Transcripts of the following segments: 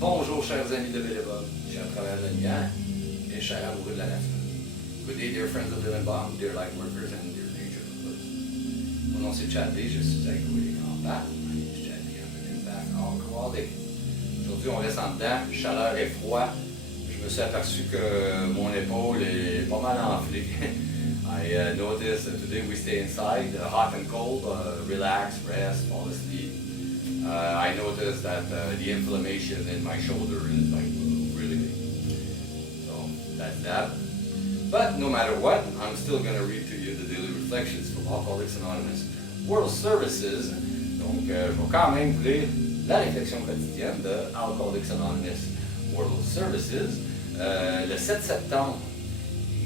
Bonjour chers amis de VIVRE, chers travailleurs de Lumière et chers amoureux de la nature. Good day dear friends of Bob, dear light workers and dear nature lovers. Mon nom c'est Chadley, je suis alcoolique en pâte. My name is Chadley, I'm an empath alcoholic. Aujourd'hui on reste en dedans, chaleur et froid. Je me suis aperçu que mon épaule est pas mal enflée. I noticed that today we stay inside, hot and cold, relax, rest, fall asleep. I noticed that the inflammation in my shoulder is like really big. So that's that. But no matter what, I'm still going to read to you the daily reflections from Alcooliques Anonymes World Services. Donc je vais quand même vous lire la réflexion quotidienne de Alcooliques Anonymes World Services le 7 septembre.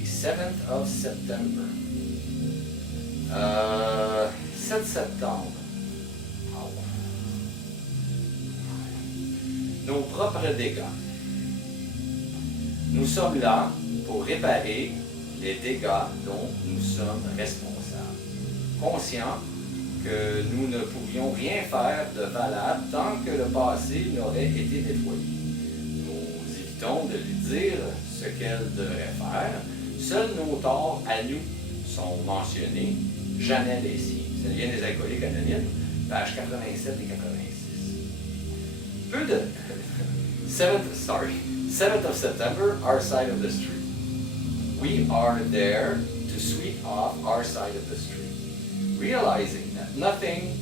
7th of September. 7 septembre. Oh. Nos propres dégâts. Nous sommes là pour réparer les dégâts dont nous sommes responsables. Conscients que nous ne pourrions rien faire de valable tant que le passé n'aurait été nettoyé. Nous évitons de lui dire ce qu'elle devrait faire. Seuls nos torts à nous sont mentionnés, jamais les siens. Ça vient des Alcooliques Anonymes, pages 87 et 86. Peu de... 7th of September, our side of the street. We are there to sweep off our side of the street, realizing that nothing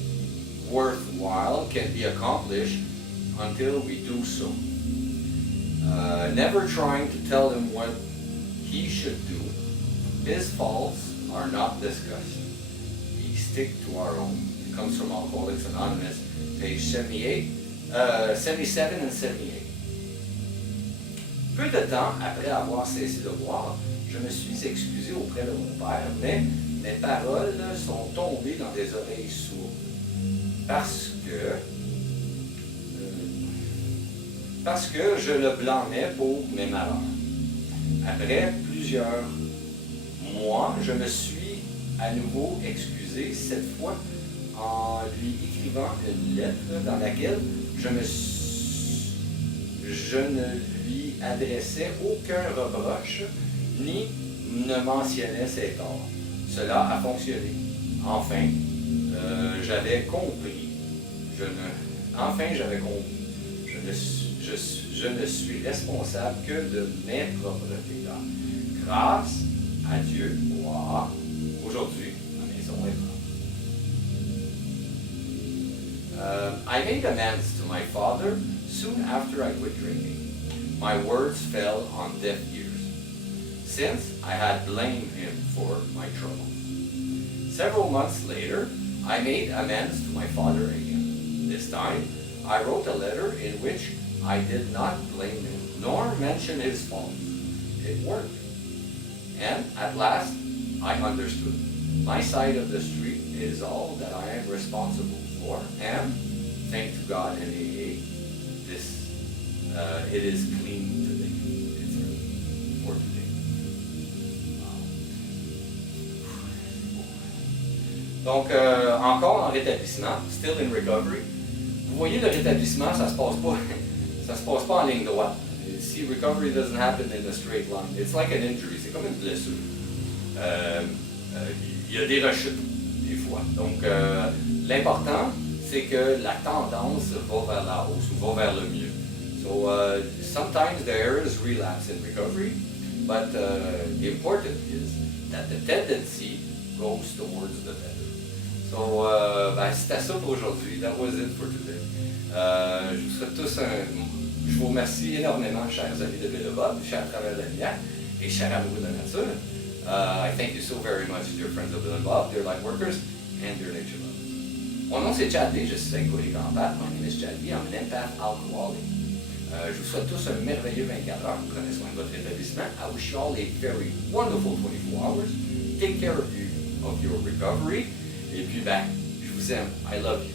worthwhile can be accomplished until we do so. Never trying to tell him what he should do. His faults are not discussed. We stick to our own. It comes from Alcoholics Anonymous, page 77 and 78. Peu de temps après avoir cessé de boire, je me suis excusé auprès de mon père, mais mes paroles sont tombées dans des oreilles sourdes. Parce que je le blâmais pour mes malheurs. Après plusieurs mois, je me suis à nouveau excusé, cette fois en lui écrivant une lettre dans laquelle je ne lui adressais aucun reproche, ni ne mentionnais ses torts. Cela a fonctionné. Enfin, j'avais compris. Je ne suis responsable que de mes propres dégâts. Grâce à Dieu, boire, aujourd'hui, ma maison est propre. I made amends to my father soon after I quit drinking. My words fell on deaf ears, since I had blamed him for my troubles. Several months later, I made amends to my father again. This time, I wrote a letter in which I did not blame him, nor mention his faults. It worked. And at last, I understood. My side of the street is all that I am responsible for, and thank to God and AA, it is clean today. It's clean for today. Wow. Donc, encore en rétablissement, still in recovery. Vous voyez, le rétablissement, ça se passe pas en ligne droite. See, recovery doesn't happen in a straight line. It's like an injury. C'est comme une blessure. Il y a des rechutes, des fois. Donc, l'important, c'est que la tendance va vers la hausse ou va vers le mieux. So, sometimes there is relapse in recovery, but the important is that the tendency goes towards the better. So, c'était ça pour aujourd'hui. That was it for today. Je vous souhaite tous je vous remercie énormément, chers amis de VIVRE, chers travailleurs de la Lumière et chers amoureux de la nature. I thank you so very much, dear friends of Bob, dear light workers, and dear nature lovers. Mon nom c'est Chadley, je suis alcoolique en pâte. My name is Chadley, I'm an empath alcoholic. Je vous souhaite tous un merveilleux 24 heures. Prenez soin de votre établissement. I wish you all a very wonderful 24 hours. Take care of your recovery. Et puis, je vous aime. I love you.